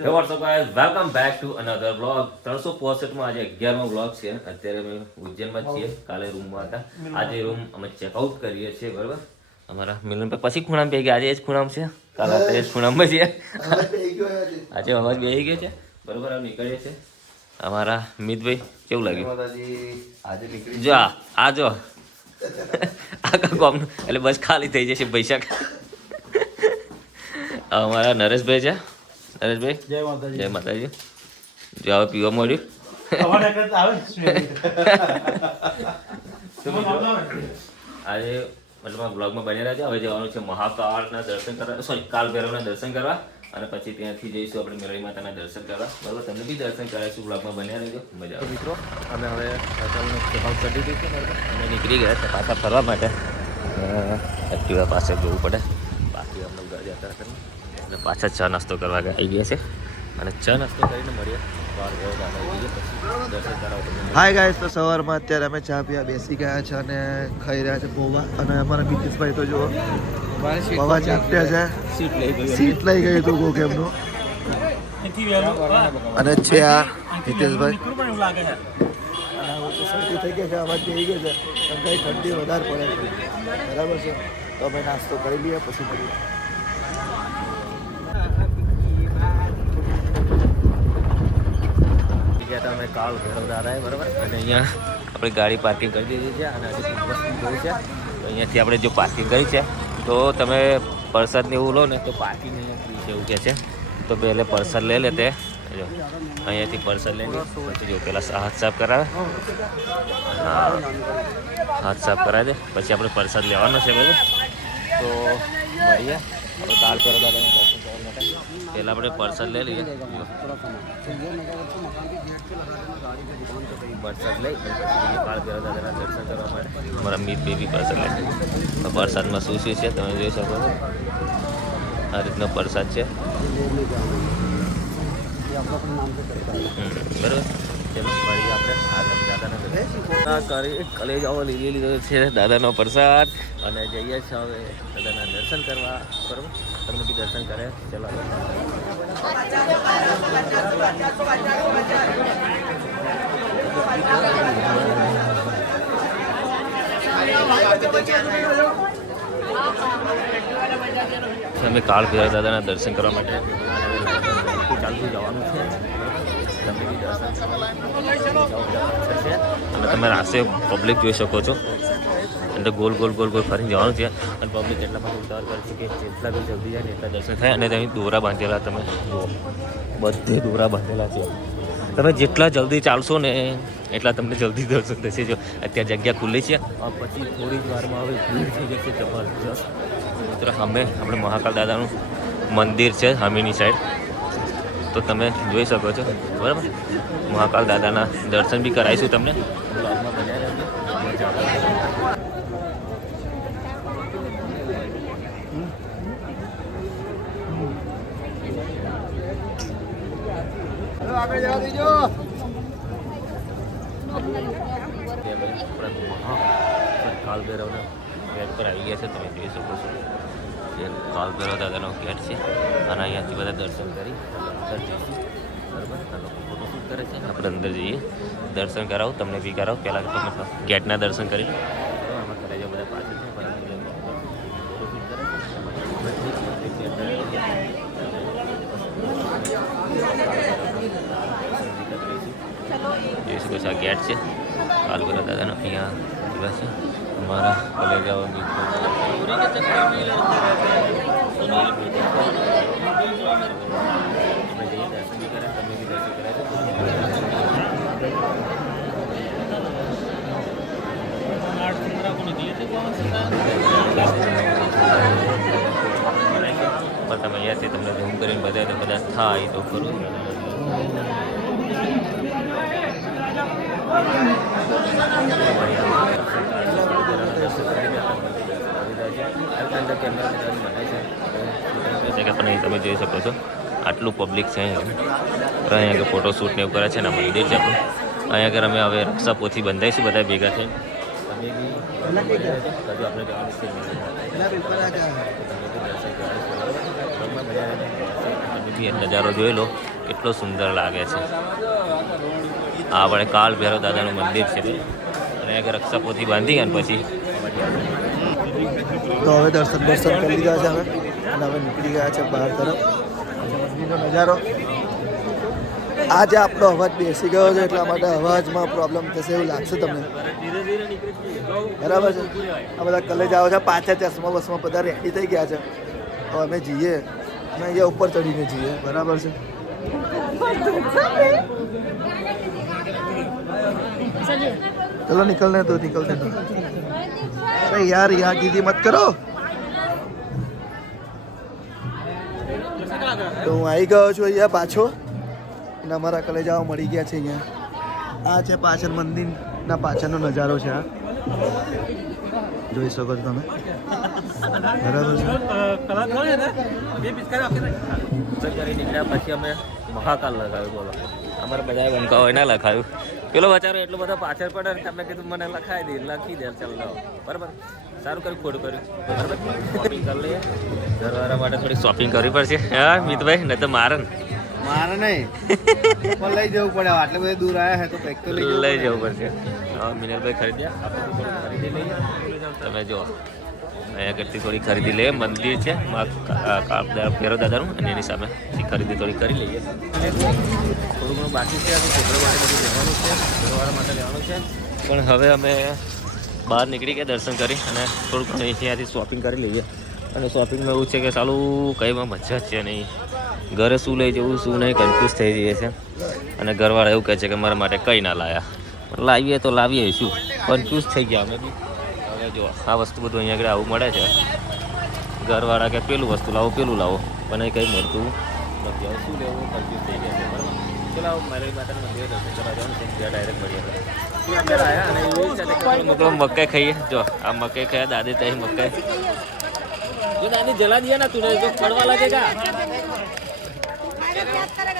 હે WhatsApp guys welcome back to another blog 365 માં આજે 11મો બ્લોગ છે. અત્યારે અમે ઉજ્જૈનમાં છીએ, કાલે રૂમમાં હતા. આજે રૂમ અમે ચેકઆઉટ કરીએ છીએ, બરાબર. અમારા મિલનભાઈ પછી ખૂણામાં બેહી ગયા, આજે જ ખૂણામાં છે, કાલે તે જ ખૂણામાં છે. આજે અવાજ બેહી ગયો છે, બરાબર. હવે નીકળીએ છીએ. અમારા મિતભાઈ કેવું લાગ્યું જો આ જો આખા કોમ એટલે બસ ખાલી થઈ જશે પૈસા. અમારા નરેશભાઈ છે. નરેશભાઈ જય માતાજી. જો હવે પીવા મળ્યું. આજે મતલબ બ્લોગમાં બની રહ્યા છે. હવે જવાનું છે મહાકાળના દર્શન કરવા, સોરી કાલ ભૈરવના દર્શન કરવા, અને પછી ત્યાંથી જઈશું આપણે મેરળી માતાના દર્શન કરવા, બરાબર. તમને બી દર્શન કરાવીશું, બ્લોગમાં બન્યા રહેજો, મજા આવે. મિત્રો અમે હવે હોટલનું ચેકઆઉટ કરી દીધું છે, બરાબર. અમે નીકળી ગયા છે પાછા ફરવા માટે. એક્ટિવા પાસે જવું પડે, બાકી અમને ઘર જતા કરી એટલે પાછા ચા નાસ્તો કરવા આવી ગયા છે, અને ચા નાસ્તો કરીને મળીએ. હાય ગાઈસ, તો સવારમાં અત્યારે અમે ચા પીવા બેસી ગયા છે અને ખાઈ રહ્યા છે પૌવા. અને અમારા મિતેશભાઈ તો જુઓ પૌવા ચાટ્યા છે, સીટ લઈ ગઈ હતું ગોકેમનું. અને છે આ મિતેશભાઈ. શરદી થઈ ગઈ છે, અવાજ થઈ ગયો છે, પણ કંઈ ઠંડી વધારે પડે છે, બરાબર છે. તો અમે નાસ્તો કરી લઈએ, પછી મળીએ. અમે કાલ ભૈરવ દાદા બરાબર, અને અહીંયા આપણી ગાડી પાર્કિંગ કરી દીધી છે, અને હજી વસ્તુ જોઈ છે. તો અહીંયાથી આપણે જો પાર્કિંગ કરી છે, તો તમે પ્રસાદને એવું લો ને તો પાર્કિંગ અહીંયા ફ્રી છે એવું કહે છે. તો પહેલે પ્રસાદ લઈ લેતે, જો અહીંયાથી પ્રસાદ લઈને પછી જો પહેલાં હાથ સાફ કરાવે, હા હાથ સાફ કરાવી દે, પછી આપણે પ્રસાદ લેવાનો છે, બરાબર. તો મળીએ આપણે કાલ ભૈરવ દાદાનું દર્શન કરવા માટે. પહેલાં આપણે પ્રસાદ લઈ લઈએ, પ્રસાદ લઈ પછી કાળ ભૈરવ દાદાના દર્શન કરવા માટે. અમારા મીત બેબી પ્રસાદ લે. પ્રસાદમાં શું શું છે તમે જોઈ શકો છો. આ રીતનો પ્રસાદ છે, બરાબર. ચલો મળીએ આપણે દાદાના કરી કલેજાઓ લીધી લીધો છે દાદાનો પ્રસાદ, અને જઈએ છીએ હવે દાદાના દર્શન કરવા, બરાબર. તમને બી દર્શન કરે. ચલો અમે કાળ ભૈરવ દાદાના દર્શન કરવા માટે ચાલતું જવાનું છે. તમે બી દર્શન અને તમે રાસ્તે પબ્લિક જોઈ શકો છો. અંદર ગોલ ગોલ ગોલ ગોલ ફરીને જવાનું છે, અને પબ્લિક એટલા માટે ઉતાવળ કરે છે કે જેટલા બી જલ્દી જાય ને એટલા દર્શન થાય. અને ત્યાં દોરા બાંધેલા તમે જુઓ, બધે દોરા બાંધેલા છે. તમે જેટલા જલ્દી ચાલશો ને એટલા તમને જલ્દી દર્શન થશે. જો અત્યારે જગ્યા ખુલ્લી છે, પછી થોડી જ વારમાં હવે ભીડ થઈ જશે જબરજસ્ત. મિત્રો સામે આપણે મહાકાળ દાદાનું મંદિર છે સામેની સાઈડ, તો તમે જોઈ શકો છો, બરાબર. મહાકાળ દાદાના દર્શન બી કરાવીશું તમને. બ્લોગમાં બન્યા રહેજો, મજા આવે. કાલ ભૈરવના ગેટ પર આવી ગયા છે, તમે જોઈ શકો છો. જે કાલ ભૈરવ દાદાનો ગેટ છે, અને અહીંયાથી બધા દર્શન કરી અંદર જઈશું, બરાબર. લોકો ફોટોશૂટ કરે છે, આપણે અંદર જઈએ, દર્શન કરાવું, તમને બી કરાવું. પહેલાં તમે ગેટના દર્શન કરી લો. આમાં કરે છે બધા પાછળ છે, ફોટોશૂટ કરે છે. જોઈ શકો છો આ ગેટ છે કાલ ભૈરવ દાદાનો. અહીંયા દિવસ છે અમારા કલેજાઓ મિત્રો. તમે અહીંયાથી તમને ઝૂમ કરીને બધા તો બધા થાય તો ખરું. તમે જોઈ શકો છો આટલું પબ્લિક છે અહીંયા આગળ ફોટોશૂટ ને એવું કરે છે ને મંદિર છે આપણું. અહીંયા આગળ અમે હવે રક્ષાપોથી બંધાઈશું બધા ભેગા થઈને. તમે બી આપણે જવાનું છે બી નજારો જોઈ લો કેટલો સુંદર લાગે છે. આ આપણે કાળ ભૈરવ દાદાનું મંદિર છે અને એક રક્ષાપોથી બાંધી અને પછી તો હવે દર્શન કરી લીધા છે અમે અને હવે નીકળી ગયા છે બહાર તરફ. મંદિરનો નજારો આજે આપણો અવાજ બેસી ગયો છે એટલા માટે અવાજમાં પ્રોબ્લેમ થશે એવું લાગશે તમને, બરાબર છે. આ બધા કલેજ આવે છે પાછા ચશ્મા બસમાં બધા રેડી થઈ ગયા છે. તો અમે જઈએ અમે અહીંયા ઉપર ચડીને જઈએ, બરાબર છે. चलो निकलने दो, निकलने दो. अरे यार यहाँ दीदी मत करो. તો હું આવી ગયો છું અહીંયા પાછો અને અમારા કલેજાઓ મળી ગયા છે અહીંયા. આ છે પાછળ મંદિરના પાછળનો નજારો છે. આ જોઈ શકો છો તમે, બરાબર છે. કરી નીકળ્યા પછી અમે મહાકાલ લખાવ્યું. બોલો અમારે બધા બંકાઓ એના લખાયું. પેલો બચારો એટલો બધો પાછળ પડે ને તમે કીધું મને લખી દે ચાલો લાવો. બરાબર, સારું કર્યું, ખોટું કર્યું. બરાબર, શોપિંગ કરી લઈએ. ઘરવાળા માટે થોડી શોપિંગ કરવી પડશે. હા મિતભાઈ, નહીં તો મારે નહીં પણ લઈ જવું પડે. આટલે બધે દૂર આવ્યા છે તો પેક તો લઈ જવું પડશે. હા મિનલભાઈ ખરીદ્યા, આપણે ખરીદી લઈએ. તમે જો અહીંયા કરતી થોડી ખરીદી લઈએ. મંદિર છે ભૈરવ દાદાનું અને એની સામે ખરીદી થોડી કરી લઈએ. થોડું ઘણું બાકી છે, છોકરા માટે બધું લેવાનું છે, ઘરવાળા માટે લેવાનું છે. પણ હવે અમે બહાર નીકળી ગયા દર્શન કરી અને થોડુંક અહીંયાથી શોપિંગ કરી લઈએ. અને શોપિંગમાં એવું છે કે સાલું કંઈમાં મજા જ છે નહીં. ઘરે શું લઈ જવું શું નહીં કન્ફ્યુઝ થઈ જઈએ છે. અને ઘરવાળા એવું કહે છે કે મારા માટે કંઈ ના લાયા, પણ લાવીએ તો લાવીએ શું, કન્ફ્યુઝ થઈ ગયા અમે બી. હવે જો આ વસ્તુ બધું અહીંયા આગળ આવું મળે છે. ઘરવાળા કે પેલું વસ્તુ લાવો પેલું લાવો, પણ અહીં કંઈ મળતું નથી. હવે શું લેવું કન્ફ્યુઝ થઈ ગયા છે. બરાબર, ચલો મારી માતાના મંદિરે દર્શન કરવા જવાનું છે. ત્યાં ડાયરેક્ટ મળીએ અંદર આવ્યા અને એવું સાથે મકાઈ ખાઈએ. જો આ મકાઈ ખાયા દાદી ત્યાં મકાઈ जो नानी जला दिया ना तूने जो कड़वा लगेगा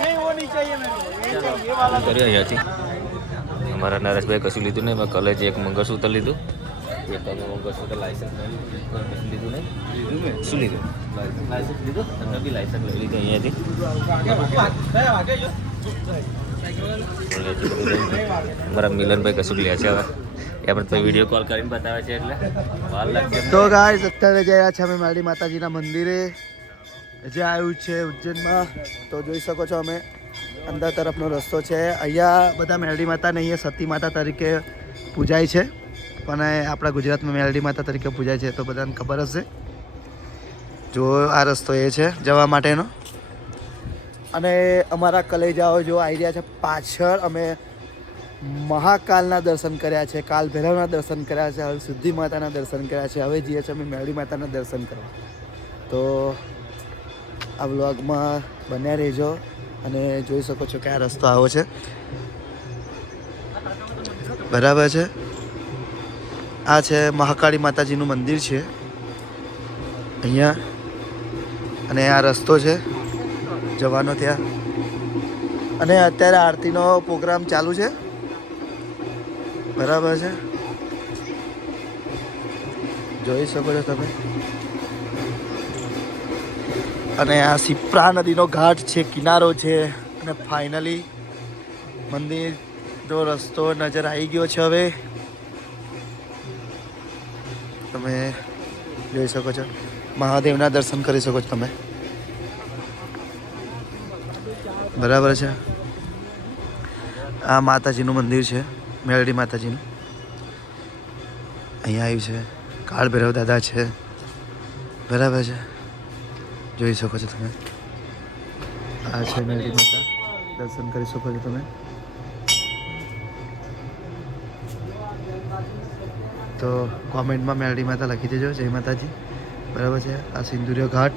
नहीं वो नहीं चाहिए मेरे को. हमारा नरेशभाई कशु लीधु नहीं. मैं कॉलेज एक मंगलसूत्र लीधु. एक मंगलसूत्र लाइसेंस लीधु नहीं શું લીધું લાઇસન્સ લીધું. તમે બી લાઇસન્સ લઈ લીધું અહીંયાથી. અમારા મિલનભાઈ કશું લે છે. હવે એ પણ વિડીયો કોલ કરીને બતાવે છે એટલે વાર લાગશે. તો ગાઈસ અત્યારે જઈ રહ્યા છે અમે મારી માતાજીના મંદિરે જે આવ્યું છે ઉજ્જૈનમાં. તો જોઈ શકો છો અમે અંદર તરફનો રસ્તો છે. અહીંયા બધા મેરડી માતાને અહીંયા સતી માતા તરીકે પૂજાય છે, પણ આપણા ગુજરાતમાં મેરડી માતા તરીકે પૂજાય છે તો બધાને ખબર હશે. જો આ રસ્તો એ છે જવા માટેનો. અને અમારા કલેજાઓ જો આવી રહ્યા છે પાછળ. અમે મહાકાલના દર્શન કર્યા છે, કાલ ભૈરવના દર્શન કર્યા છે, હવે સિદ્ધિ માતાના દર્શન કર્યા છે. હવે જઈએ છીએ અમે મેરડી માતાના દર્શન કરવા. તો આ વ્લોગમાં બન્યા રહેજો અને જોઈ શકો છો કે આ રસ્તો આવો છે, બરાબર છે. આ છે મહાકાળી માતાજીનું મંદિર છે અહીંયા. અને આ રસ્તો છે જવાનો ત્યાં. અને અત્યારે આરતીનો પ્રોગ્રામ ચાલુ છે, બરાબર છે. જોઈ શકો છો તમે. અને આ સિપ્રા નદીનો ઘાટ છે, કિનારો છે. અને ફાઇનલી મંદિરનો રસ્તો નજર આવી ગયો છે. હવે તમે જોઈ શકો છો, મહાદેવના દર્શન કરી શકો છો તમે, બરાબર છે. આ માતાજીનું મંદિર છે, મેરડી માતાજીનું. અહીંયા આવ્યું છે, કાળ ભૈરવ દાદા છે, બરાબર છે. જોઈ શકો છો તમે. આ છે મેરડી માતા, દર્શન કરી શકો છો તમે. તો કોમેન્ટમાં મેરડી માતા લખી દેજો, જય માતાજી, બરાબર છે. આ સિંદુરિયો ઘાટ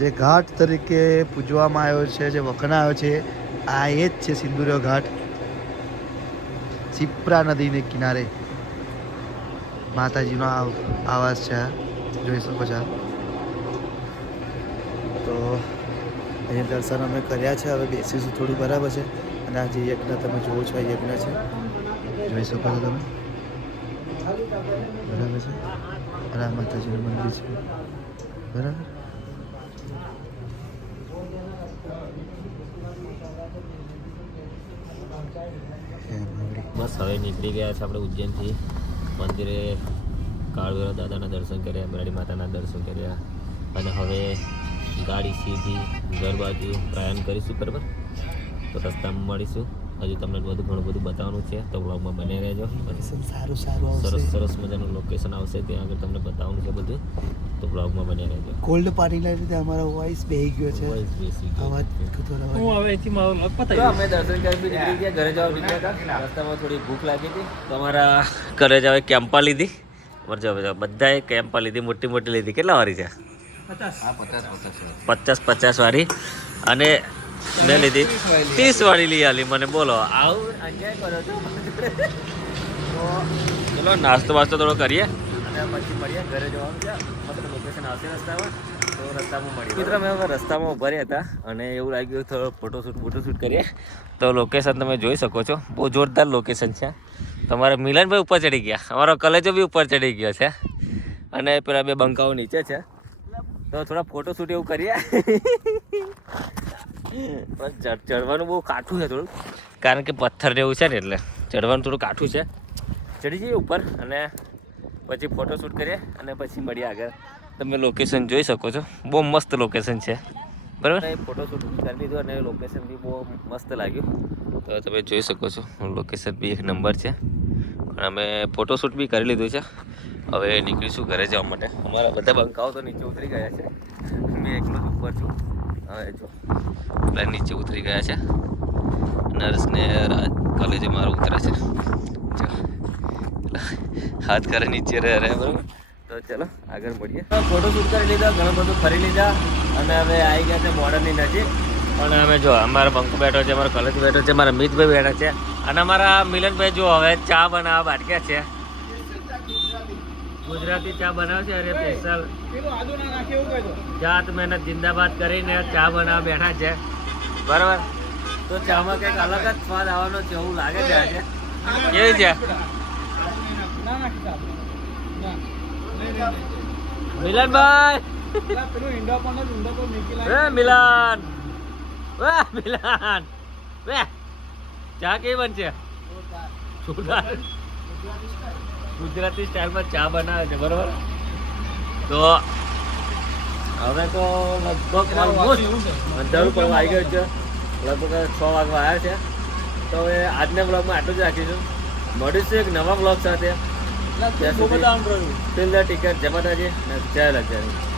જે ઘાટ તરીકે પૂજવામાં આવ્યો છે, જે વખણાયો છે, આ એ જ છે સિંદુરિયો ઘાટ. સિપ્રા નદીને કિનારે માતાજીનો આવાસ છે, જોઈ શકો છો. તો અહીંયા દર્શન અમે કર્યા છે. હવે બેસીશું થોડું, બરાબર છે. અને આ જે યજ્ઞ તમે જુઓ છો, આ યજ્ઞ છે, જોઈ શકો છો તમે, બરાબર છે. અને આ માતાજીનું મંદિર છે, બરાબર. બસ હવે નીકળી ગયા છે આપણે ઉજ્જૈનથી. મંદિરે કાળભૈરવ દાદાના દર્શન કર્યા, મેરડી માતાના દર્શન કર્યા અને હવે ગાડી સીધી ઘર બાજુ પ્રયાણ કરીશું. બરાબર, તો રસ્તામાં મળીશું. હજી તમને બધું ઘણું બધું બતાવવાનું છે, તો વ્લોગમાં બને રહેજો. સારું સારું સરસ સરસ મજાનું લોકેશન આવશે, ત્યાં આગળ તમને બતાવવાનું છે બધું, તો વ્લોગમાં બને રહેજો. કોલ્ડ પાણીના લીધે અમારો વોઇસ બેહી ગયો છે. Voice બેસી ગયો. અવાજ તો અમે દર્શન કરી નીકળી ગયા, ઘરે જવા નીકળ્યા હતા. રસ્તામાં થોડી ભૂખ લાગી હતી, તો અમારા ઘરે જવા કેમ્પા લીધી. અમારે જો બધાએ કેમ્પા લીધી, મોટી મોટી લીધી. કેટલા વાળી છે? 50 વાળી. અને મેં લીધી 30 વાળી લઈ આલી મને. બોલો, આવું અન્યાય કરો છો. તો ચલો નાસ્તો વાસ્તો થોડો કરીએ અને પછી મળીએ. ઘરે જવાનું છે, મતલબ લોકેશન આવશે રસ્તામાં, તો રસ્તામાં મળીએ. મિત્રો અમે હવે રસ્તામાં ઉભા રહ્યા હતા અને એવું લાગ્યું થોડો ફોટોશૂટ કરીએ. તો લોકેશન તમે જોઈ શકો છો, બહુ જોરદાર લોકેશન છે. તમારા મિલનભાઈ ઉપર ચડી ગયા, અમારો કલેજો બી ઉપર ચડી ગયો છે અને પેલા બે બંકાઓ નીચે છે. તો થોડા ફોટોશૂટ એવું કરીએ. પણ ચડવાનું બહુ કાઠું છે થોડું, કારણ કે પથ્થર જેવું છે ને, એટલે ચડવાનું થોડું કાઠું છે. ચડી જઈએ ઉપર અને પછી ફોટોશૂટ કરીએ અને પછી મળીએ આગળ. તમે લોકેશન જોઈ શકો છો, બહુ મસ્ત લોકેશન છે. બરાબર, ફોટોશૂટ કરી લીધું અને લોકેશન બી બહુ મસ્ત લાગ્યું. તો તમે જોઈ શકો છો, લોકેશન બી એક નંબર છે. અને અમે ફોટોશૂટ બી કરી લીધું છે. હવે નીકળીશું ઘરે જવા માટે. અમારા બધા બંકાઓ તો નીચે ઉતરી ગયા છે, મેં એકલો જ ઉપર છું. હવે જો પેલા નીચે ઉતરી ગયા છે. નર્સને કોલેજે મારો ઉતરે છે. હાથ કરે નીચે રહે. બરાબર, તો ચલો આગળ મળીએ. ફોટોશૂટ કરી લીધા, ઘણું બધું ફરી લીધા અને હવે આવી ગયા છે બોર્ડરની નજીક. પણ અમે જો અમારા બંકો બેઠો છે, અમારો કોલેજ બેઠો છે, મારા મિતભાઈ બેઠા છે અને અમારા મિલનભાઈ જો હવે ચા બનાવવા બાટક્યા છે. ગુજરાતી ચા બનાવશે. અરે સ્પેશિયલ જાત મહેનત જિંદાબાદ કરીને ચા બનાવવા બેઠા છે. બરાબર, તો ચામાં કંઈક અલગ જ સ્વાદ આવવાનો છે એવું લાગે છે આજે. કેવી છે મિલનભાઈ? મિલન, મિલન, ચા કેવી બનશે? ગુજરાતી સ્ટાઇલમાં ચા બનાવે છે. બરાબર, તો હવે તો લગભગ અંધારું પણ આવી ગયું છે. લગભગ 6 વાગવા આવ્યા છે. તો હવે આજના બ્લોગમાં આટલું જ રાખીશું. મળીશું એક નવા બ્લોગ સાથે. ટિકિટ જય માતાજી, જય લક્ષ્મી.